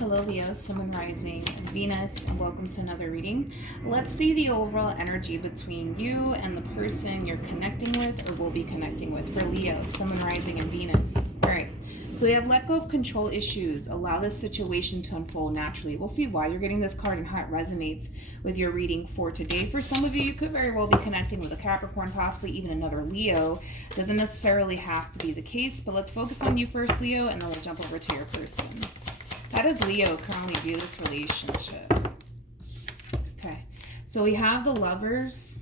Hello Leo, Sun, Moon, Rising, and Venus, and welcome to another reading. Let's see the overall energy between you and the person you're connecting with or will be connecting with for Leo, Sun, Moon, Rising, and Venus. All right, so we have let go of control issues. Allow this situation to unfold naturally. We'll see why you're getting this card and how it resonates with your reading for today. For some of you, you could very well be connecting with a Capricorn, possibly even another Leo. Doesn't necessarily have to be the case, but let's focus on you first, Leo, and then we'll jump over to your person. How does Leo currently view this relationship? Okay, so we have the Lovers.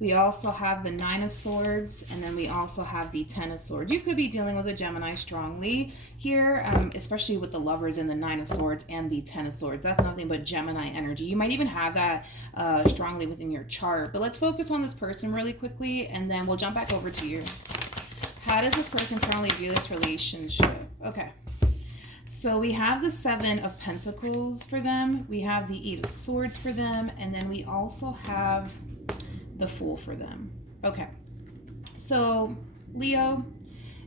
We also have the Nine of Swords, and then we also have the Ten of Swords. You could be dealing with a Gemini strongly here, especially with the Lovers and the Nine of Swords and the Ten of Swords. That's nothing but Gemini energy. You might even have that strongly within your chart. But let's focus on this person really quickly, and then we'll jump back over to you. How does this person currently view this relationship? Okay. So we have the Seven of Pentacles for them. We have the Eight of Swords for them. And then we also have the Fool for them. Okay. So Leo,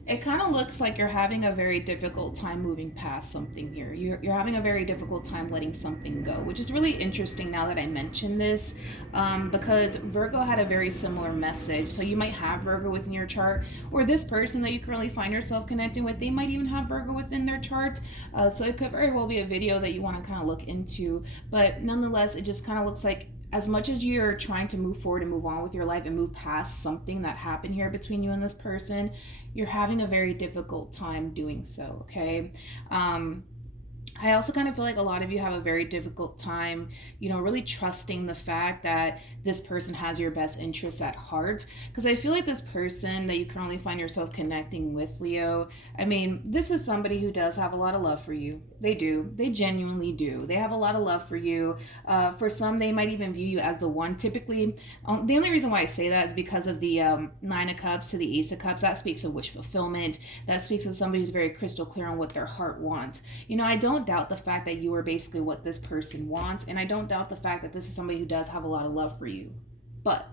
it kind of looks like you're having a very difficult time moving past something here. You're having a very difficult time letting something go, which is really interesting now that I mentioned this, because Virgo had a very similar message. So you might have Virgo within your chart, or this person that you currently find yourself connecting with, they might even have Virgo within their chart. So it could very well be a video that you want to kind of look into. But nonetheless, it just kind of looks like as much as you're trying to move forward and move on with your life and move past something that happened here between you and this person, you're having a very difficult time doing so, okay? I also kind of feel like a lot of you have a very difficult time, really trusting the fact that this person has your best interests at heart. Because I feel like this person that you currently find yourself connecting with, Leo, I mean, this is somebody who does have a lot of love for you. They do. They genuinely do. They have a lot of love for you. For some, they might even view you as the one. Typically, the only reason why I say that is because of the Nine of Cups to the Ace of Cups. That speaks of wish fulfillment. That speaks of somebody who's very crystal clear on what their heart wants. I don't doubt the fact that you are basically what this person wants, and I don't doubt the fact that this is somebody who does have a lot of love for you. But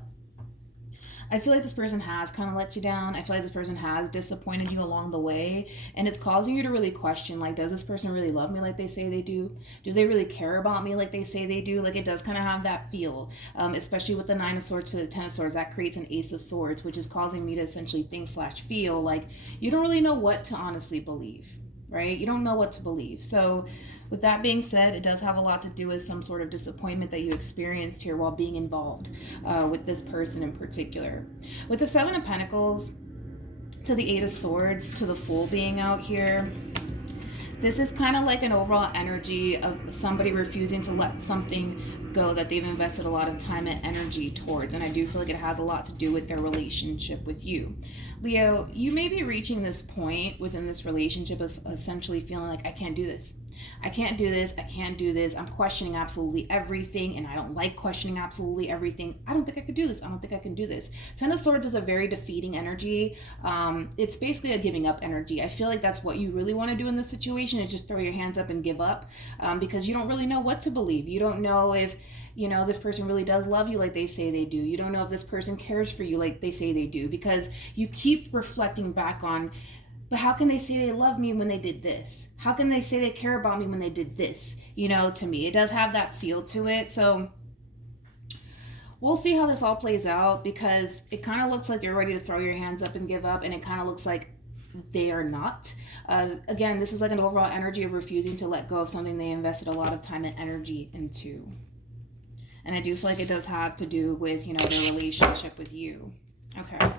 I feel like this person has kind of let you down. I feel like this person has disappointed you along the way, and it's causing you to really question, like, does this person really love me like they say they do? Do they really care about me like they say they do? Like, it does kind of have that feel, especially with the Nine of Swords to the Ten of Swords. That creates an Ace of Swords, which is causing me to essentially think / feel like you don't really know what to honestly believe, right? You don't know what to believe. So with that being said, it does have a lot to do with some sort of disappointment that you experienced here while being involved with this person in particular. With the Seven of Pentacles to the Eight of Swords to the Fool being out here, this is kind of like an overall energy of somebody refusing to let something go that they've invested a lot of time and energy towards. And I do feel like it has a lot to do with their relationship with you. Leo, you may be reaching this point within this relationship of essentially feeling like, I can't do this. I can't do this. I can't do this. I'm questioning absolutely everything, and I don't like questioning absolutely everything. I don't think I could do this. I don't think I can do this. Ten of Swords is a very defeating energy. It's basically a giving up energy. I feel like that's what you really want to do in this situation, is just throw your hands up and give up, because you don't really know what to believe. You don't know if this person really does love you like they say they do. You don't know if this person cares for you like they say they do, because you keep reflecting back on, but how can they say they love me when they did this? How can they say they care about me when they did this? To me, it does have that feel to it. So we'll see how this all plays out, because it kind of looks like you're ready to throw your hands up and give up, and it kind of looks like they are not. Again, this is like an overall energy of refusing to let go of something they invested a lot of time and energy into. And I do feel like it does have to do with, their relationship with you. Okay.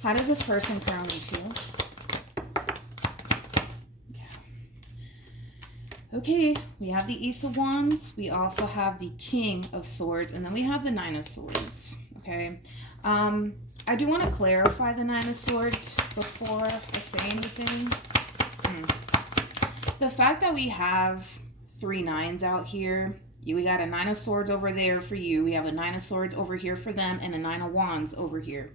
How does this person currently feel? Okay, we have the Ace of Wands. We also have the King of Swords, and then we have the Nine of Swords. Okay. I do want to clarify the Nine of Swords before I say anything. The fact that we have 3 nines out here, we got a Nine of Swords over there for you. We have a Nine of Swords over here for them, and a Nine of Wands over here.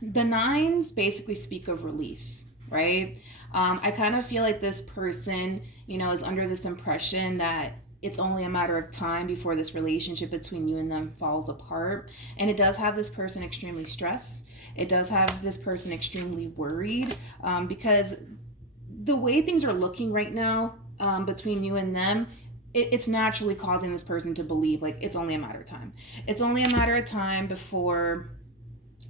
The nines basically speak of release, right? I kind of feel like this person, is under this impression that it's only a matter of time before this relationship between you and them falls apart. And it does have this person extremely stressed. It does have this person extremely worried, because the way things are looking right now, between you and them, it's naturally causing this person to believe like it's only a matter of time. It's only a matter of time before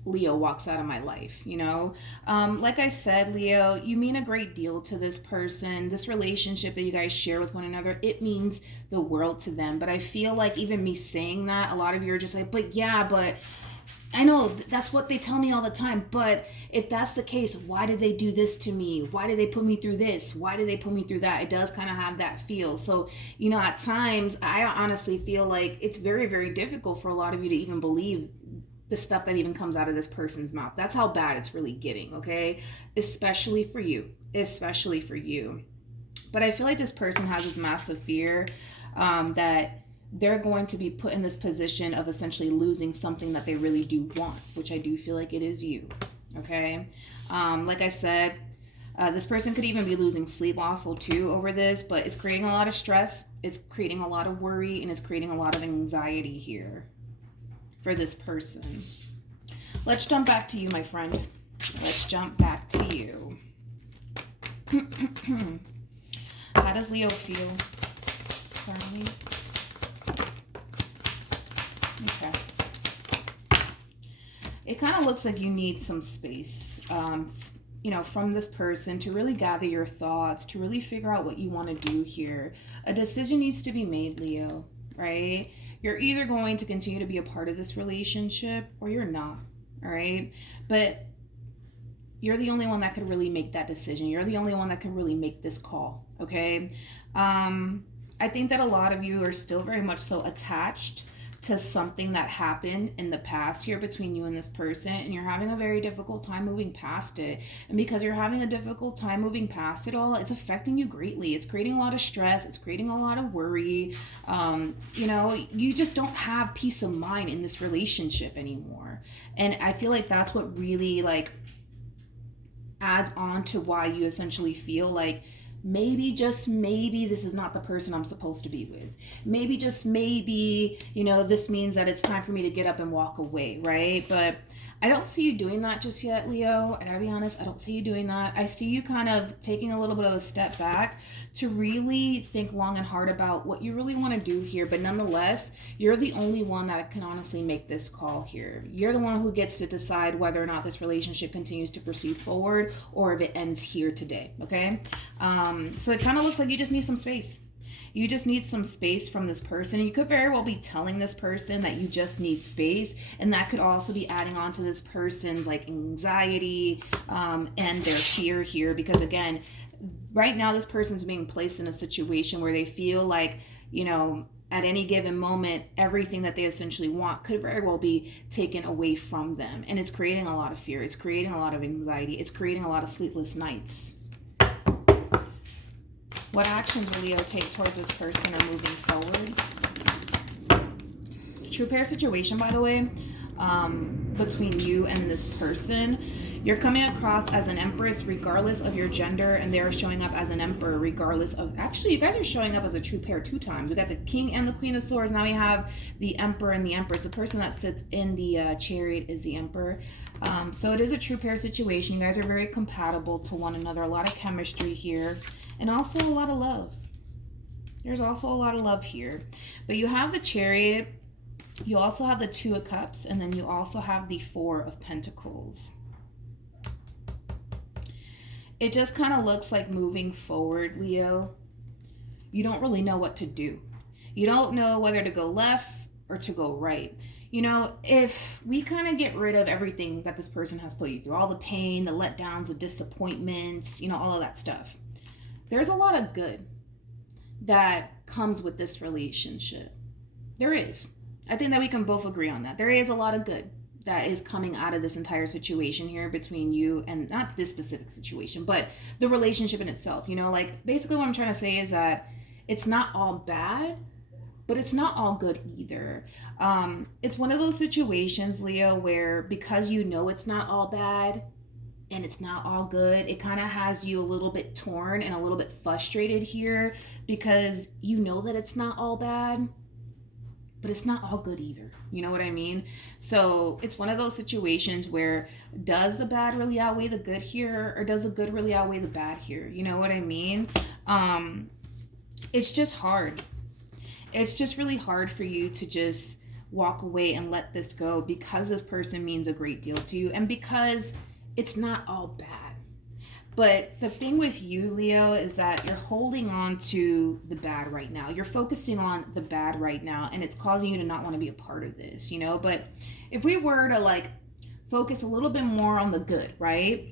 Leo walks out of my life, you know? Like I said, Leo, you mean a great deal to this person. This relationship that you guys share with one another, it means the world to them. But I feel like even me saying that, a lot of you are just like, but yeah, but I know that's what they tell me all the time. But if that's the case, why did they do this to me? Why did they put me through this? Why did they put me through that? It does kind of have that feel. So, you know, at times, I honestly feel like it's very, very difficult for a lot of you to even believe the stuff that even comes out of this person's mouth. That's how bad it's really getting, okay? Especially for you. Especially for you. But I feel like this person has this massive fear that they're going to be put in this position of essentially losing something that they really do want, which I do feel like it is you, okay? Like I said, this person could even be losing sleep also too over this, but it's creating a lot of stress, it's creating a lot of worry, and it's creating a lot of anxiety here for this person. Let's jump back to you, my friend. Let's jump back to you. How does Leo feel currently? Okay. It kind of looks like you need some space, you know, from this person to really gather your thoughts, to really figure out what you want to do here. A decision needs to be made, Leo, right? You're either going to continue to be a part of this relationship or you're not, all right? But you're the only one that could really make that decision. You're the only one that can really make this call, okay? I think that a lot of you are still very much so attached to something that happened in the past here between you and this person, and you're having a very difficult time moving past it. And because you're having a difficult time moving past it all, it's affecting you greatly. It's creating a lot of stress. It's creating a lot of worry. You know, you just don't have peace of mind in this relationship anymore. And I feel like that's what really like adds on to why you essentially feel like maybe, just maybe, this is not the person I'm supposed to be with. Maybe, just maybe, you know, this means that it's time for me to get up and walk away, right? But I don't see you doing that just yet, Leo. I gotta be honest, I don't see you doing that. I see you kind of taking a little bit of a step back to really think long and hard about what you really want to do here. But nonetheless, you're the only one that can honestly make this call here. You're the one who gets to decide whether or not this relationship continues to proceed forward or if it ends here today, okay? So it kind of looks like you just need some space. You just need some space from this person. You could very well be telling this person that you just need space, and that could also be adding on to this person's like anxiety and their fear here, because again, right now this person's being placed in a situation where they feel like, you know, at any given moment, everything that they essentially want could very well be taken away from them. And it's creating a lot of fear. It's creating a lot of anxiety. It's creating a lot of sleepless nights. What actions will Leo take towards this person or moving forward? True pair situation, by the way, between you and this person. You're coming across as an empress regardless of your gender, and they're showing up as an emperor regardless of... Actually, you guys are showing up as a true pair 2 times. We got the king and the queen of swords. Now we have the emperor and the empress. The person that sits in the chariot is the emperor. So it is a true pair situation. You guys are very compatible to one another. A lot of chemistry here. And also a lot of love. There's also a lot of love here. But you have the chariot. You also have the 2 of cups. And then you also have the 4 of pentacles. It just kind of looks like moving forward, Leo, you don't really know what to do. You don't know whether to go left or to go right. You know, if we kind of get rid of everything that this person has put you through, all the pain, the letdowns, the disappointments, you know, all of that stuff, there's a lot of good that comes with this relationship. There is. I think that we can both agree on that. There is a lot of good that is coming out of this entire situation here between you and not this specific situation, but the relationship in itself. You know, like basically what I'm trying to say is that it's not all bad, but it's not all good either. It's one of those situations, Leo, where because you know it's not all bad and it's not all good, it kind of has you a little bit torn and a little bit frustrated here because you know that it's not all bad, but it's not all good either. You know what I mean? So it's one of those situations where, does the bad really outweigh the good here, or does the good really outweigh the bad here? You know what I mean? It's just hard. It's just really hard for you to just walk away and let this go, because this person means a great deal to you and because it's not all bad. But the thing with you, Leo, is that you're holding on to the bad right now. You're focusing on the bad right now, and it's causing you to not want to be a part of this, you know? But if we were to like focus a little bit more on the good, right?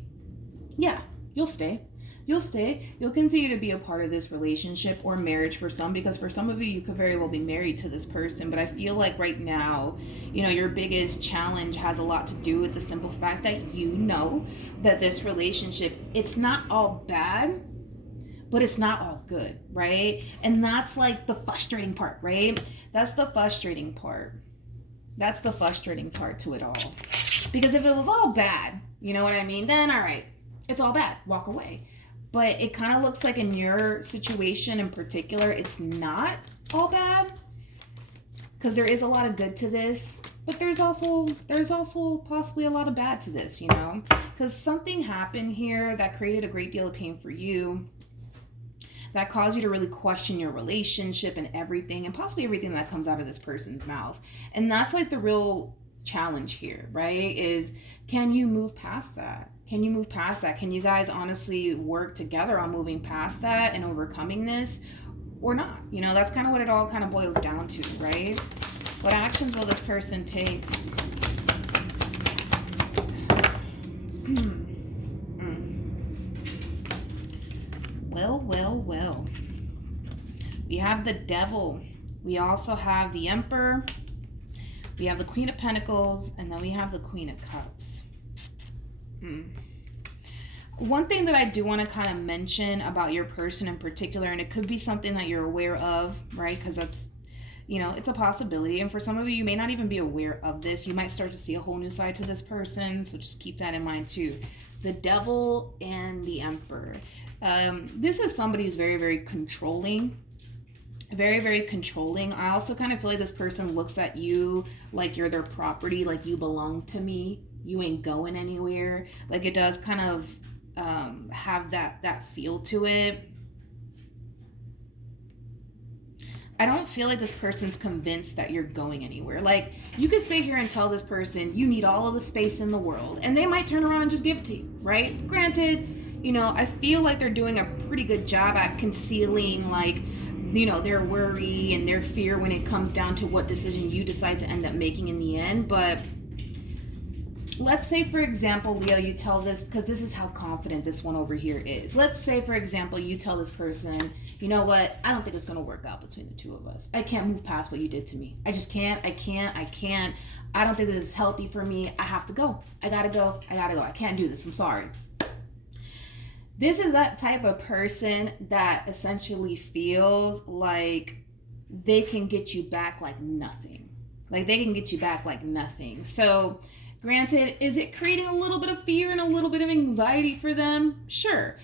Yeah, you'll stay. You'll stay. You'll continue to be a part of this relationship or marriage for some, because for some of you, you could very well be married to this person. But I feel like right now, you know, your biggest challenge has a lot to do with the simple fact that you know that this relationship, it's not all bad, but it's not all good, right? And that's like the frustrating part, right? That's the frustrating part. That's the frustrating part to it all. Because if it was all bad, you know what I mean? Then, all right, it's all bad. Walk away. But it kind of looks like in your situation in particular, it's not all bad, because there is a lot of good to this, but there's also possibly a lot of bad to this, you know, because something happened here that created a great deal of pain for you, that caused you to really question your relationship and everything, and possibly everything that comes out of this person's mouth. And that's like the real challenge here, right? Is, can you move past that? Can you move past that? Can you guys honestly work together on moving past that and overcoming this, or not? You know, that's kind of what it all kind of boils down to, right? What actions will this person take? Well. We have the Devil. We also have the Emperor. We have the Queen of Pentacles, and then we have the Queen of Cups. One thing that I do want to kind of mention about your person in particular, and it could be something that you're aware of, right? Because that's, you know, it's a possibility. And for some of you, you may not even be aware of this. You might start to see a whole new side to this person. So just keep that in mind too. The Devil and the Emperor. This is somebody who's very, very controlling. Very, very controlling. I also kind of feel like this person looks at you like you're their property, like you belong to me. You ain't going anywhere. Like it does kind of have that feel to it. I don't feel like this person's convinced that you're going anywhere. Like, you could sit here and tell this person you need all of the space in the world, and they might turn around and just give it to you, right? Granted, you know, I feel like they're doing a pretty good job at concealing, like, you know, their worry and their fear when it comes down to what decision you decide to end up making in the end. But let's say, for example, Leo, you tell this, because this is how confident this one over here is. Let's say, for example, you tell this person, you know what, I don't think it's going to work out between the two of us. I can't move past what you did to me. I just can't. I don't think this is healthy for me. I have to go. I gotta go. I can't do this. I'm sorry. This is that type of person that essentially feels like they can get you back like nothing. Like they can get you back like nothing. So granted, is it creating a little bit of fear and a little bit of anxiety for them? Sure.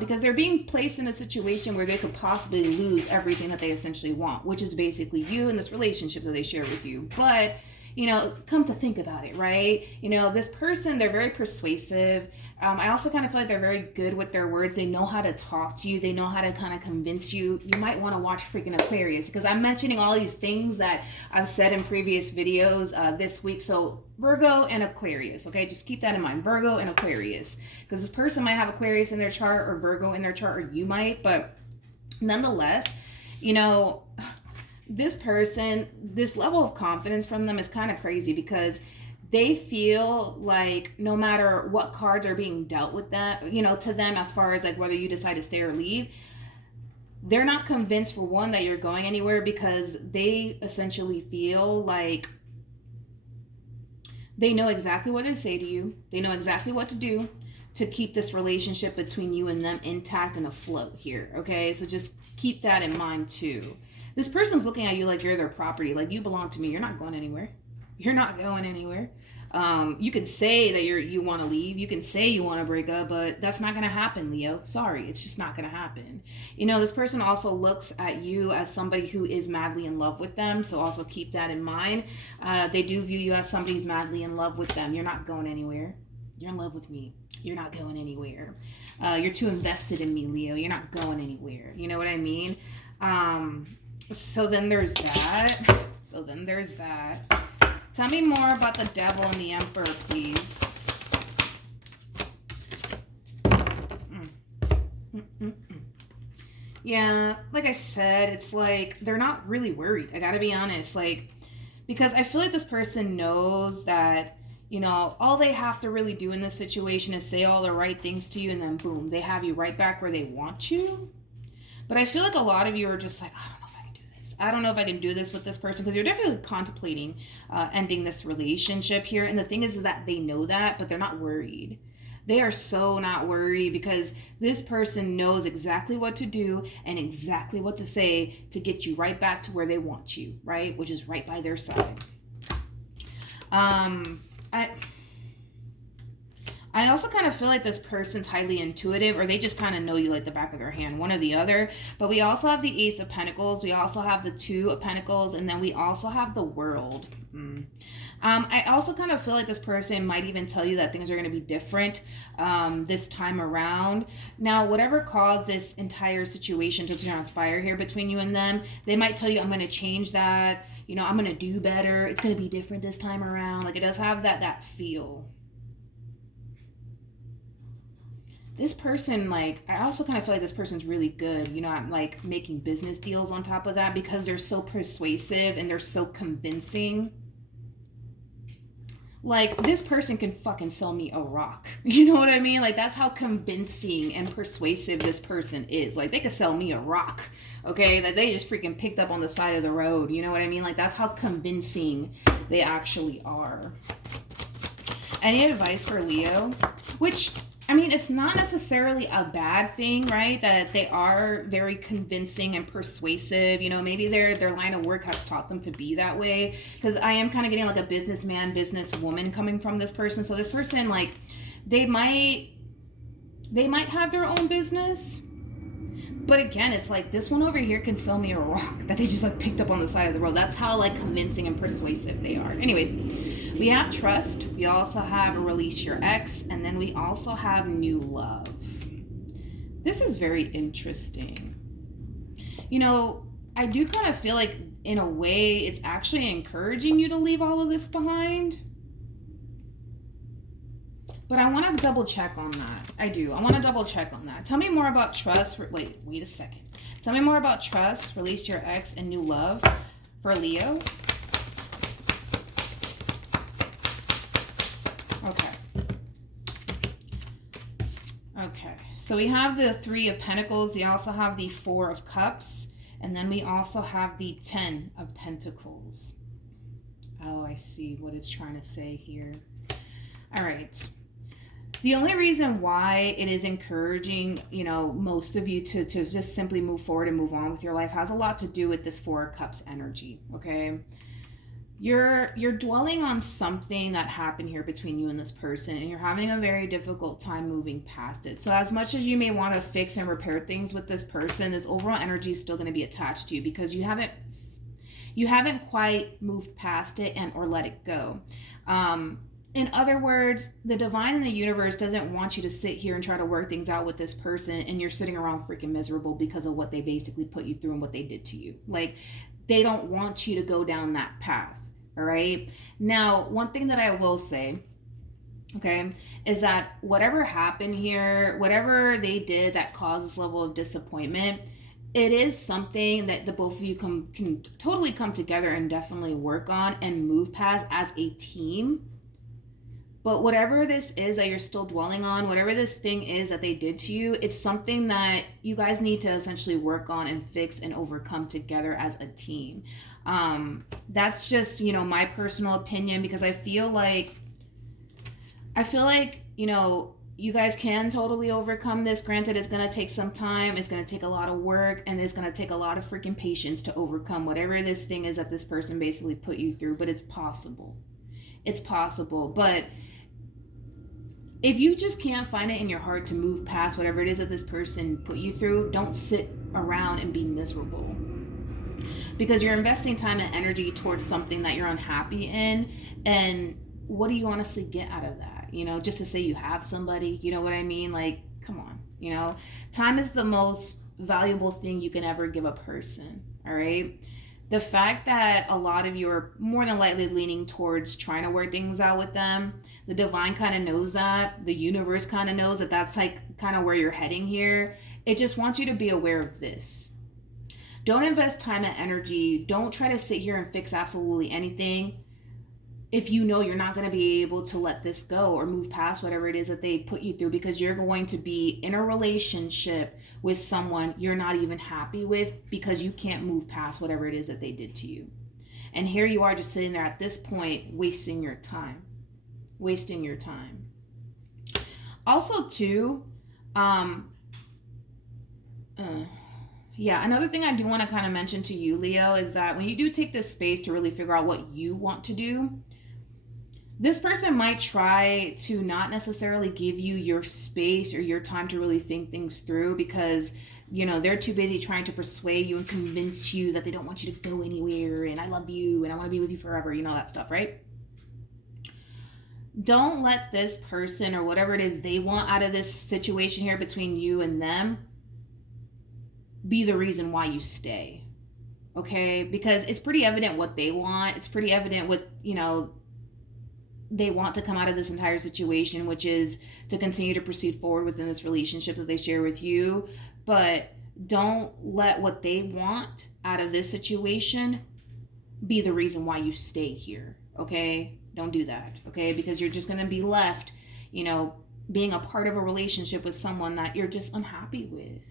Because they're being placed in a situation where they could possibly lose everything that they essentially want, which is basically you and this relationship that they share with you. But, you know, come to think about it, right? You know, this person, they're very persuasive. I also kind of feel like they're very good with their words. They know how to talk to you. They know how to kind of convince you. You might want to watch freaking Aquarius, because I'm mentioning all these things that I've said in previous videos this week. So Virgo and Aquarius, okay? Just keep that in mind, Virgo and Aquarius, because this person might have Aquarius in their chart or Virgo in their chart, or you might, but nonetheless, you know, this person, this level of confidence from them is kind of crazy, because they feel like no matter what cards are being dealt with that, you know, to them, as far as like whether you decide to stay or leave, they're not convinced, for one, that you're going anywhere, because they essentially feel like they know exactly what to say to you. They know exactly what to do to keep this relationship between you and them intact and afloat here, okay? So just keep that in mind too. This person's looking at you like you're their property, like you belong to me. You're not going anywhere. You're not going anywhere. You can say that you want to leave. You can say you want to break up, but that's not going to happen, Leo. Sorry, it's just not going to happen. This person also looks at you as somebody who is madly in love with them. So also keep that in mind. They do view you as somebody who's madly in love with them. You're not going anywhere. You're in love with me. You're not going anywhere. You're too invested in me, Leo. You're not going anywhere. You know what I mean? So then there's that. Tell me more about the Devil and the Emperor, please. Yeah, like I said, it's like they're not really worried. I gotta be honest. Because I feel like this person knows that, all they have to really do in this situation is say all the right things to you, and then boom, they have you right back where they want you. But I feel like a lot of you are just like, I don't know if I can do this with this person, because you're definitely contemplating ending this relationship here. And the thing is that they know that, but they're not worried. They are so not worried, because this person knows exactly what to do and exactly what to say to get you right back to where they want you, right? Which is right by their side. I also kind of feel like this person's highly intuitive, or they just kind of know you like the back of their hand, one or the other. But we also have the Ace of Pentacles. We also have the Two of Pentacles. And then we also have the World. I also kind of feel like this person might even tell you that things are going to be different this time around. Now, whatever caused this entire situation to transpire here between you and them, they might tell you, I'm going to change that. I'm going to do better. It's going to be different this time around. Like, it does have that feel. This person, I also kind of feel like this person's really good, I'm making business deals on top of that, because they're so persuasive and they're so convincing. This person can fucking sell me a rock. You know what I mean? That's how convincing and persuasive this person is. They could sell me a rock, okay? That they just freaking picked up on the side of the road. You know what I mean? That's how convincing they actually are. Any advice for Leo? Which, it's not necessarily a bad thing, right? That they are very convincing and persuasive. Maybe their line of work has taught them to be that way. Because I am kind of getting a businessman, businesswoman coming from this person. So this person, they might have their own business. But again, it's this one over here can sell me a rock that they just picked up on the side of the road. That's how convincing and persuasive they are. Anyways, we have trust. We also have release your ex. And then we also have new love. This is very interesting. I do kind of feel like in a way it's actually encouraging you to leave all of this behind. But I want to double check on that. I do. I want to double check on that. Tell me more about trust. Wait a second. Tell me more about trust, release your ex, and new love for Leo. Okay. So we have the Three of Pentacles. We also have the Four of Cups. And then we also have the Ten of Pentacles. Oh, I see what it's trying to say here. All right. The only reason why it is encouraging, most of you to just simply move forward and move on with your life has a lot to do with this Four of Cups energy, okay? You're dwelling on something that happened here between you and this person, and you're having a very difficult time moving past it. So as much as you may want to fix and repair things with this person, this overall energy is still going to be attached to you, because you haven't quite moved past it and or let it go. In other words, the divine and the universe doesn't want you to sit here and try to work things out with this person and you're sitting around freaking miserable because of what they basically put you through and what they did to you. They don't want you to go down that path, all right? Now, one thing that I will say, okay, is that whatever happened here, whatever they did that caused this level of disappointment, it is something that the both of you can totally come together and definitely work on and move past as a team. But whatever this is that you're still dwelling on, whatever this thing is that they did to you, it's something that you guys need to essentially work on and fix and overcome together as a team. That's just, my personal opinion, because I feel like, you guys can totally overcome this. Granted, it's going to take some time. It's going to take a lot of work, and it's going to take a lot of freaking patience to overcome whatever this thing is that this person basically put you through, but it's possible. It's possible. But if you just can't find it in your heart to move past whatever it is that this person put you through, don't sit around and be miserable. Because you're investing time and energy towards something that you're unhappy in. And what do you honestly get out of that? You know, just to say you have somebody, you know what I mean? Like, come on, you know? Time is the most valuable thing you can ever give a person, all right? The fact that a lot of you are more than likely leaning towards trying to work things out with them, the divine kind of knows that. The universe kind of knows that that's like kind of where you're heading here. It just wants you to be aware of this. Don't invest time and energy. Don't try to sit here and fix absolutely anything if you know you're not going to be able to let this go or move past whatever it is that they put you through, because you're going to be in a relationship with someone you're not even happy with because you can't move past whatever it is that they did to you. And here you are just sitting there at this point wasting your time. Also too, another thing I do want to kind of mention to you, Leo, is that when you do take this space to really figure out what you want to do, this person might try to not necessarily give you your space or your time to really think things through, because, you know, they're too busy trying to persuade you and convince you that they don't want you to go anywhere and I love you and I want to be with you forever, you know, that stuff, right? Don't let this person or whatever it is they want out of this situation here between you and them be the reason why you stay, okay? Because it's pretty evident what they want. It's pretty evident what, you know, they want to come out of this entire situation, which is to continue to proceed forward within this relationship that they share with you. But don't let what they want out of this situation be the reason why you stay here, okay? Don't do that, okay? Because you're just going to be left, you know, being a part of a relationship with someone that you're just unhappy with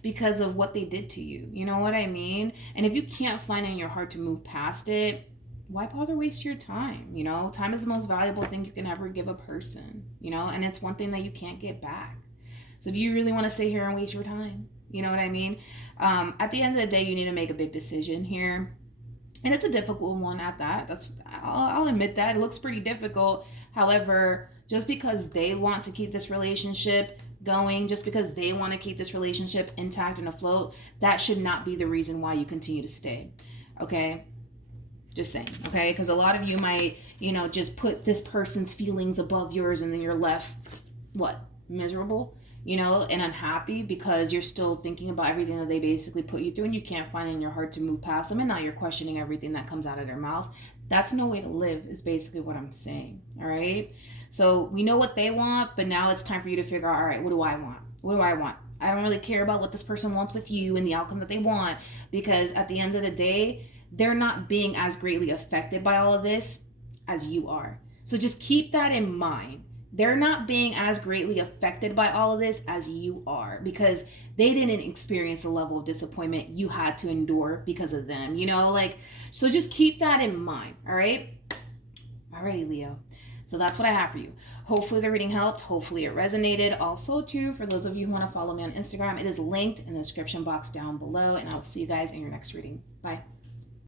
because of what they did to you. You know what I mean? And if you can't find it in your heart to move past it, why bother waste your time? You know, time is the most valuable thing you can ever give a person, you know, and it's one thing that you can't get back. So do you really want to sit here and waste your time? You know what I mean? At the end of the day, you need to make a big decision here. And it's a difficult one at that. I'll admit that. It looks pretty difficult. However, just because they want to keep this relationship going, just because they want to keep this relationship intact and afloat, that should not be the reason why you continue to stay. Okay? Just saying, okay? Because a lot of you might, you know, just put this person's feelings above yours, and then you're left, what, miserable, you know, and unhappy because you're still thinking about everything that they basically put you through, and you can't find in your heart to move past them, and now you're questioning everything that comes out of their mouth. That's no way to live, is basically what I'm saying, all right? So we know what they want, but now it's time for you to figure out, all right, what do I want? What do I want? I don't really care about what this person wants with you and the outcome that they want, because at the end of the day, they're not being as greatly affected by all of this as you are. So just keep that in mind. They're not being as greatly affected by all of this as you are, because they didn't experience the level of disappointment you had to endure because of them, you know, like, so just keep that in mind. All right. Alrighty, Leo. So that's what I have for you. Hopefully the reading helped. Hopefully it resonated. Also, too, for those of you who want to follow me on Instagram, it is linked in the description box down below, and I'll see you guys in your next reading. Bye.